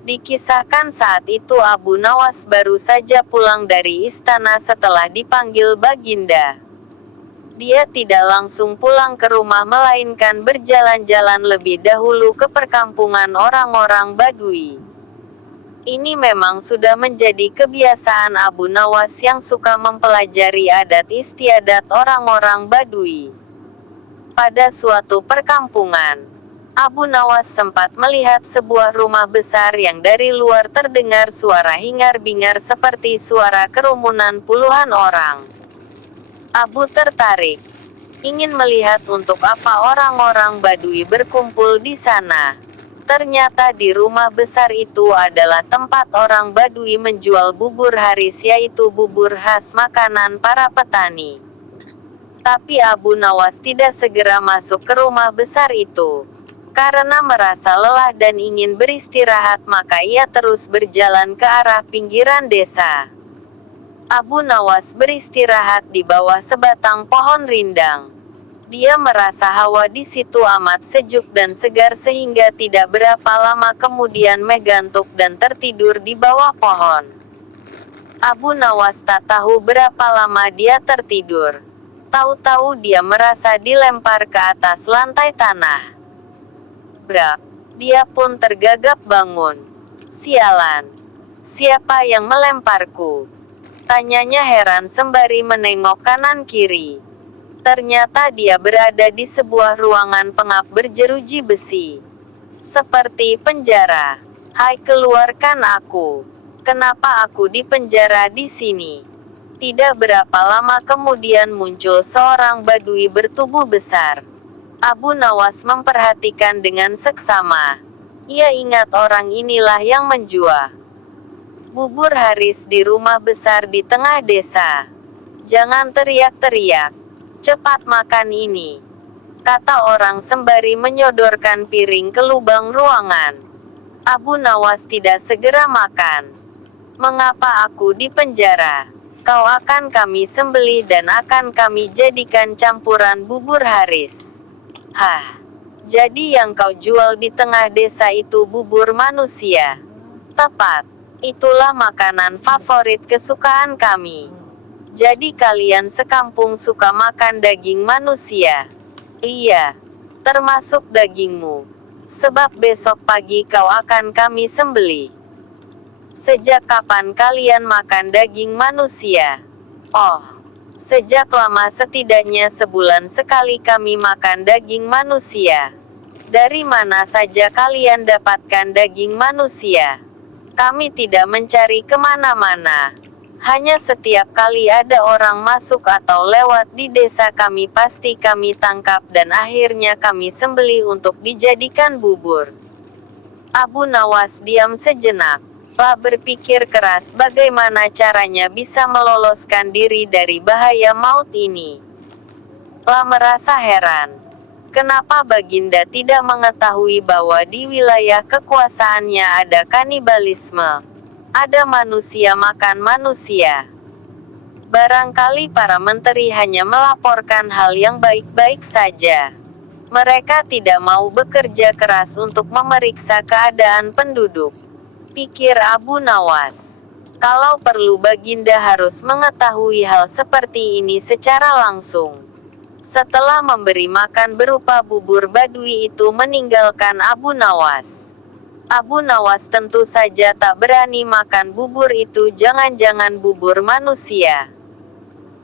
Dikisahkan saat itu Abu Nawas baru saja pulang dari istana setelah dipanggil Baginda. Dia tidak langsung pulang ke rumah melainkan berjalan-jalan lebih dahulu ke perkampungan orang-orang Badui. Ini memang sudah menjadi kebiasaan Abu Nawas yang suka mempelajari adat istiadat orang-orang Badui. Pada suatu perkampungan, Abu Nawas sempat melihat sebuah rumah besar yang dari luar terdengar suara hingar-bingar seperti suara kerumunan puluhan orang. Abu tertarik, ingin melihat untuk apa orang-orang Badui berkumpul di sana. Ternyata di rumah besar itu adalah tempat orang Badui menjual bubur haris, yaitu bubur khas makanan para petani. Tapi Abu Nawas tidak segera masuk ke rumah besar itu. Karena merasa lelah dan ingin beristirahat, maka ia terus berjalan ke arah pinggiran desa. Abu Nawas beristirahat di bawah sebatang pohon rindang. Dia merasa hawa di situ amat sejuk dan segar sehingga tidak berapa lama kemudian mengantuk dan tertidur di bawah pohon. Abu Nawas tak tahu berapa lama dia tertidur. Tahu-tahu dia merasa dilempar ke atas lantai tanah. Brak! Dia pun tergagap bangun. Sialan! Siapa yang melemparku? Tanyanya heran sembari menengok kanan kiri. Ternyata dia berada di sebuah ruangan pengap berjeruji besi. Seperti penjara. Hai, keluarkan aku. Kenapa aku dipenjara di sini? Tidak berapa lama kemudian muncul seorang Badui bertubuh besar. Abu Nawas memperhatikan dengan seksama. Ia ingat orang inilah yang menjual bubur haris di rumah besar di tengah desa. Jangan teriak-teriak. Cepat makan ini, kata orang sembari menyodorkan piring ke lubang ruangan. Abu Nawas tidak segera makan. Mengapa aku dipenjara? Kau akan kami sembelih dan akan kami jadikan campuran bubur haris. Hah, jadi yang kau jual di tengah desa itu bubur manusia? Tepat, itulah makanan favorit kesukaan kami. Jadi kalian sekampung suka makan daging manusia? Iya, termasuk dagingmu. Sebab besok pagi kau akan kami sembelih. Sejak kapan kalian makan daging manusia? Oh, sejak lama, setidaknya sebulan sekali kami makan daging manusia. Dari mana saja kalian dapatkan daging manusia? Kami tidak mencari kemana-mana. Hanya setiap kali ada orang masuk atau lewat di desa kami pasti kami tangkap dan akhirnya kami sembelih untuk dijadikan bubur. Abu Nawas diam sejenak. Lah berpikir keras bagaimana caranya bisa meloloskan diri dari bahaya maut ini. Lah merasa heran. Kenapa Baginda tidak mengetahui bahwa di wilayah kekuasaannya ada kanibalisme? Ada manusia makan manusia. Barangkali para menteri hanya melaporkan hal yang baik-baik saja. Mereka tidak mau bekerja keras untuk memeriksa keadaan penduduk. Pikir Abu Nawas. Kalau perlu Baginda harus mengetahui hal seperti ini secara langsung. Setelah memberi makan berupa bubur Badui itu meninggalkan Abu Nawas. Abu Nawas tentu saja tak berani makan bubur itu, jangan-jangan bubur manusia.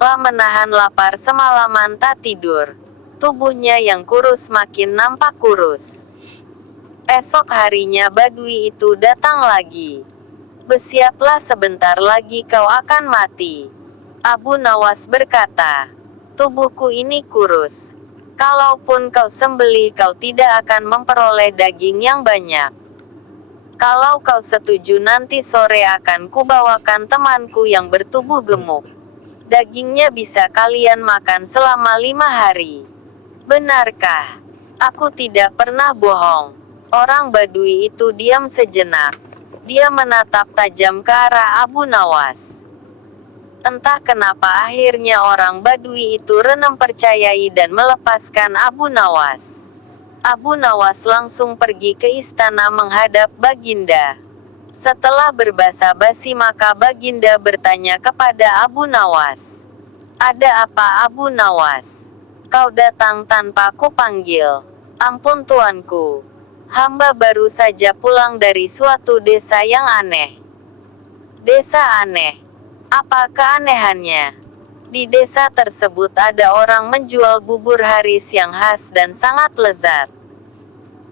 Lah menahan lapar semalaman tak tidur. Tubuhnya yang kurus makin nampak kurus. Esok harinya Badui itu datang lagi. Bersiaplah, sebentar lagi kau akan mati. Abu Nawas berkata, tubuhku ini kurus. Kalaupun kau sembelih kau tidak akan memperoleh daging yang banyak. Kalau kau setuju nanti sore akan kubawakan temanku yang bertubuh gemuk. Dagingnya bisa kalian makan selama 5 hari. Benarkah? Aku tidak pernah bohong. Orang Badui itu diam sejenak. Dia menatap tajam ke arah Abu Nawas. Entah kenapa akhirnya orang Badui itu renam percayai dan melepaskan Abu Nawas. Abu Nawas langsung pergi ke istana menghadap Baginda. Setelah berbasa-basi maka Baginda bertanya kepada Abu Nawas. Ada apa Abu Nawas? Kau datang tanpa kupanggil. Ampun tuanku. Hamba baru saja pulang dari suatu desa yang aneh. Desa aneh. Apa keanehannya? Di desa tersebut ada orang menjual bubur haris yang khas dan sangat lezat.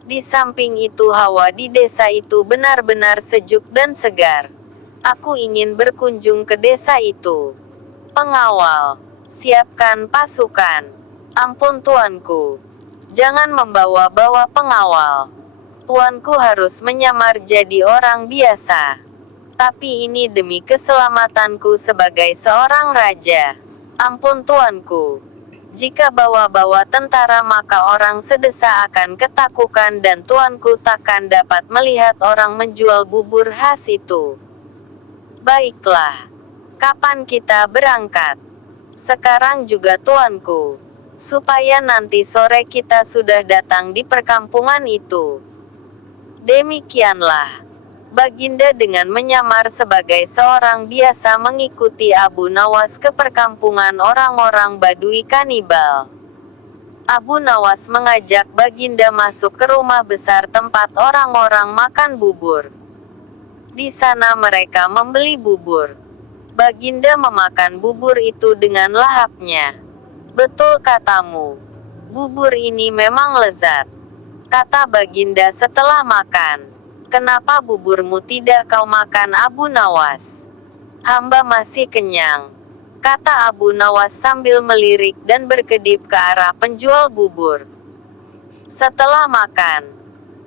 Di samping itu hawa di desa itu benar-benar sejuk dan segar. Aku ingin berkunjung ke desa itu. Pengawal, siapkan pasukan. Ampun tuanku. Jangan membawa-bawa pengawal. Tuanku harus menyamar jadi orang biasa. Tapi ini demi keselamatanku sebagai seorang raja. Ampun tuanku. Jika bawa-bawa tentara maka orang sedesa akan ketakutan dan tuanku takkan dapat melihat orang menjual bubur khas itu. Baiklah. Kapan kita berangkat? Sekarang juga tuanku. Supaya nanti sore kita sudah datang di perkampungan itu. Demikianlah. Baginda dengan menyamar sebagai seorang biasa mengikuti Abu Nawas ke perkampungan orang-orang Badui kanibal. Abu Nawas mengajak Baginda masuk ke rumah besar tempat orang-orang makan bubur. Di sana mereka membeli bubur. Baginda memakan bubur itu dengan lahapnya. Betul katamu. Bubur ini memang lezat. Kata Baginda setelah makan. Kenapa buburmu tidak kau makan Abu Nawas? Hamba masih kenyang. Kata Abu Nawas sambil melirik dan berkedip ke arah penjual bubur. Setelah makan,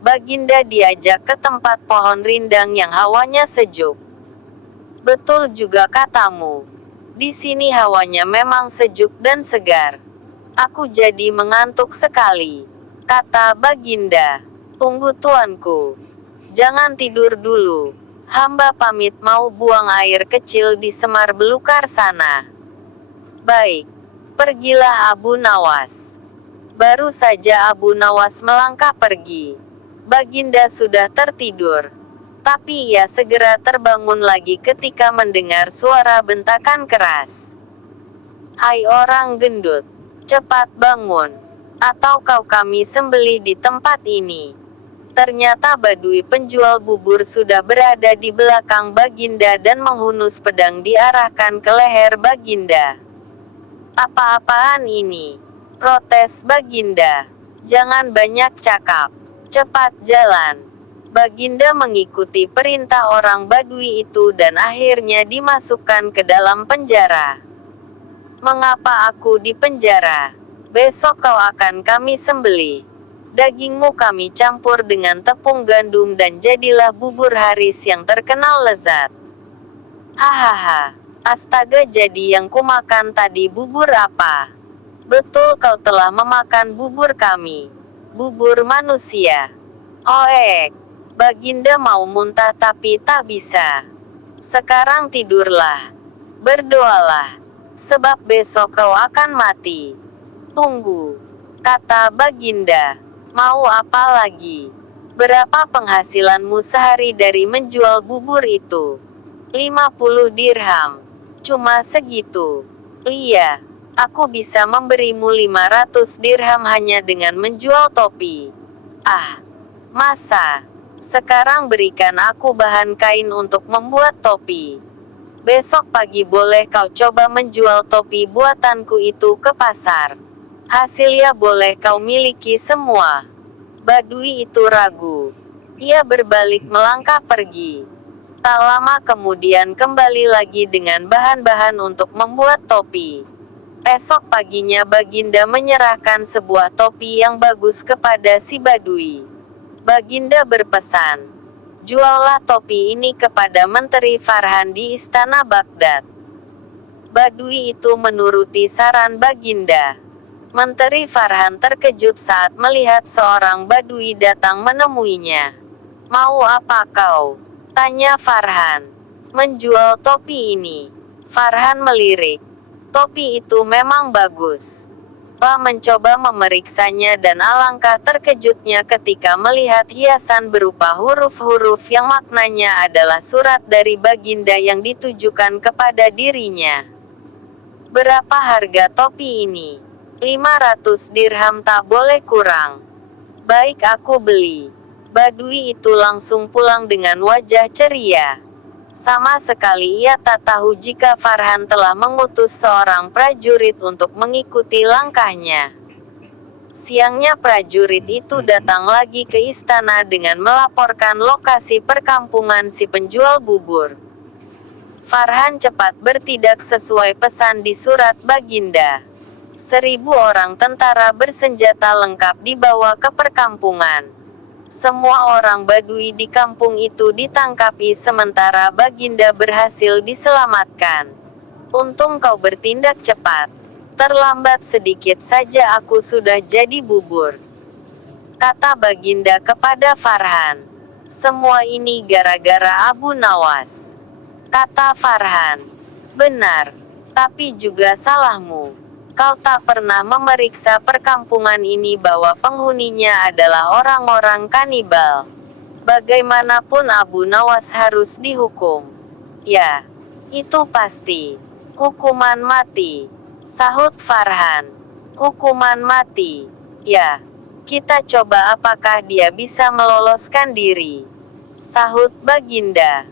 Baginda diajak ke tempat pohon rindang yang hawanya sejuk. Betul juga katamu. Di sini hawanya memang sejuk dan segar. Aku jadi mengantuk sekali. Kata Baginda. Tunggu tuanku. Jangan tidur dulu. Hamba pamit mau buang air kecil di semar belukar sana. Baik. Pergilah Abu Nawas. Baru saja Abu Nawas melangkah pergi. Baginda sudah tertidur. Tapi ia segera terbangun lagi ketika mendengar suara bentakan keras. Hai orang gendut. Cepat bangun. Atau kami sembelih di tempat ini. Ternyata Badui penjual bubur sudah berada di belakang Baginda dan menghunus pedang diarahkan ke leher Baginda. Apa-apaan ini? Protes Baginda. Jangan banyak cakap. Cepat jalan. Baginda mengikuti perintah orang Badui itu dan akhirnya dimasukkan ke dalam penjara. Mengapa aku di penjara? Besok kau akan kami sembelih. Dagingmu kami campur dengan tepung gandum dan jadilah bubur haris yang terkenal lezat. Hahaha. Astaga, jadi yang kumakan tadi bubur apa? Betul kau telah memakan bubur kami. Bubur manusia. Oek. Baginda mau muntah tapi tak bisa. Sekarang tidurlah. Berdoalah. Sebab besok kau akan mati. Tunggu. Kata Baginda. Mau apa lagi? Berapa penghasilanmu sehari dari menjual bubur itu? 50 dirham. Cuma segitu. Iya. Aku bisa memberimu 500 dirham hanya dengan menjual topi. Ah. Masa? Sekarang berikan aku bahan kain untuk membuat topi. Besok pagi boleh kau coba menjual topi buatanku itu ke pasar. Hasilnya boleh kau miliki semua. Badui itu ragu. Ia berbalik melangkah pergi. Tak lama kemudian kembali lagi dengan bahan-bahan untuk membuat topi. Esok paginya Baginda menyerahkan sebuah topi yang bagus kepada si Badui. Baginda berpesan, juallah topi ini kepada Menteri Farhan di Istana Baghdad. Badui itu menuruti saran Baginda. Menteri Farhan terkejut saat melihat seorang Badui datang menemuinya. Mau apa kau? Tanya Farhan. Menjual topi ini. Farhan melirik. Topi itu memang bagus. La mencoba memeriksanya dan alangkah terkejutnya ketika melihat hiasan berupa huruf-huruf yang maknanya adalah surat dari Baginda yang ditujukan kepada dirinya. Berapa harga topi ini? 500 dirham, tak boleh kurang. Baik, aku beli. Badui itu langsung pulang dengan wajah ceria. Sama sekali ia tak tahu jika Farhan telah mengutus seorang prajurit untuk mengikuti langkahnya. Siangnya prajurit itu datang lagi ke istana dengan melaporkan lokasi perkampungan si penjual bubur. Farhan cepat bertindak sesuai pesan di surat Baginda. 1000 orang tentara bersenjata lengkap dibawa ke perkampungan. Semua orang Badui di kampung itu ditangkapi sementara Baginda berhasil diselamatkan. Untung kau bertindak cepat. Terlambat sedikit saja aku sudah jadi bubur, kata Baginda kepada Farhan. Semua ini gara-gara Abu Nawas, kata Farhan. Benar, tapi juga salahmu. Kau tak pernah memeriksa perkampungan ini bahwa penghuninya adalah orang-orang kanibal. Bagaimanapun Abu Nawas harus dihukum. Ya, itu pasti. Hukuman mati, sahut Farhan. Hukuman mati. Ya, kita coba apakah dia bisa meloloskan diri, sahut Baginda.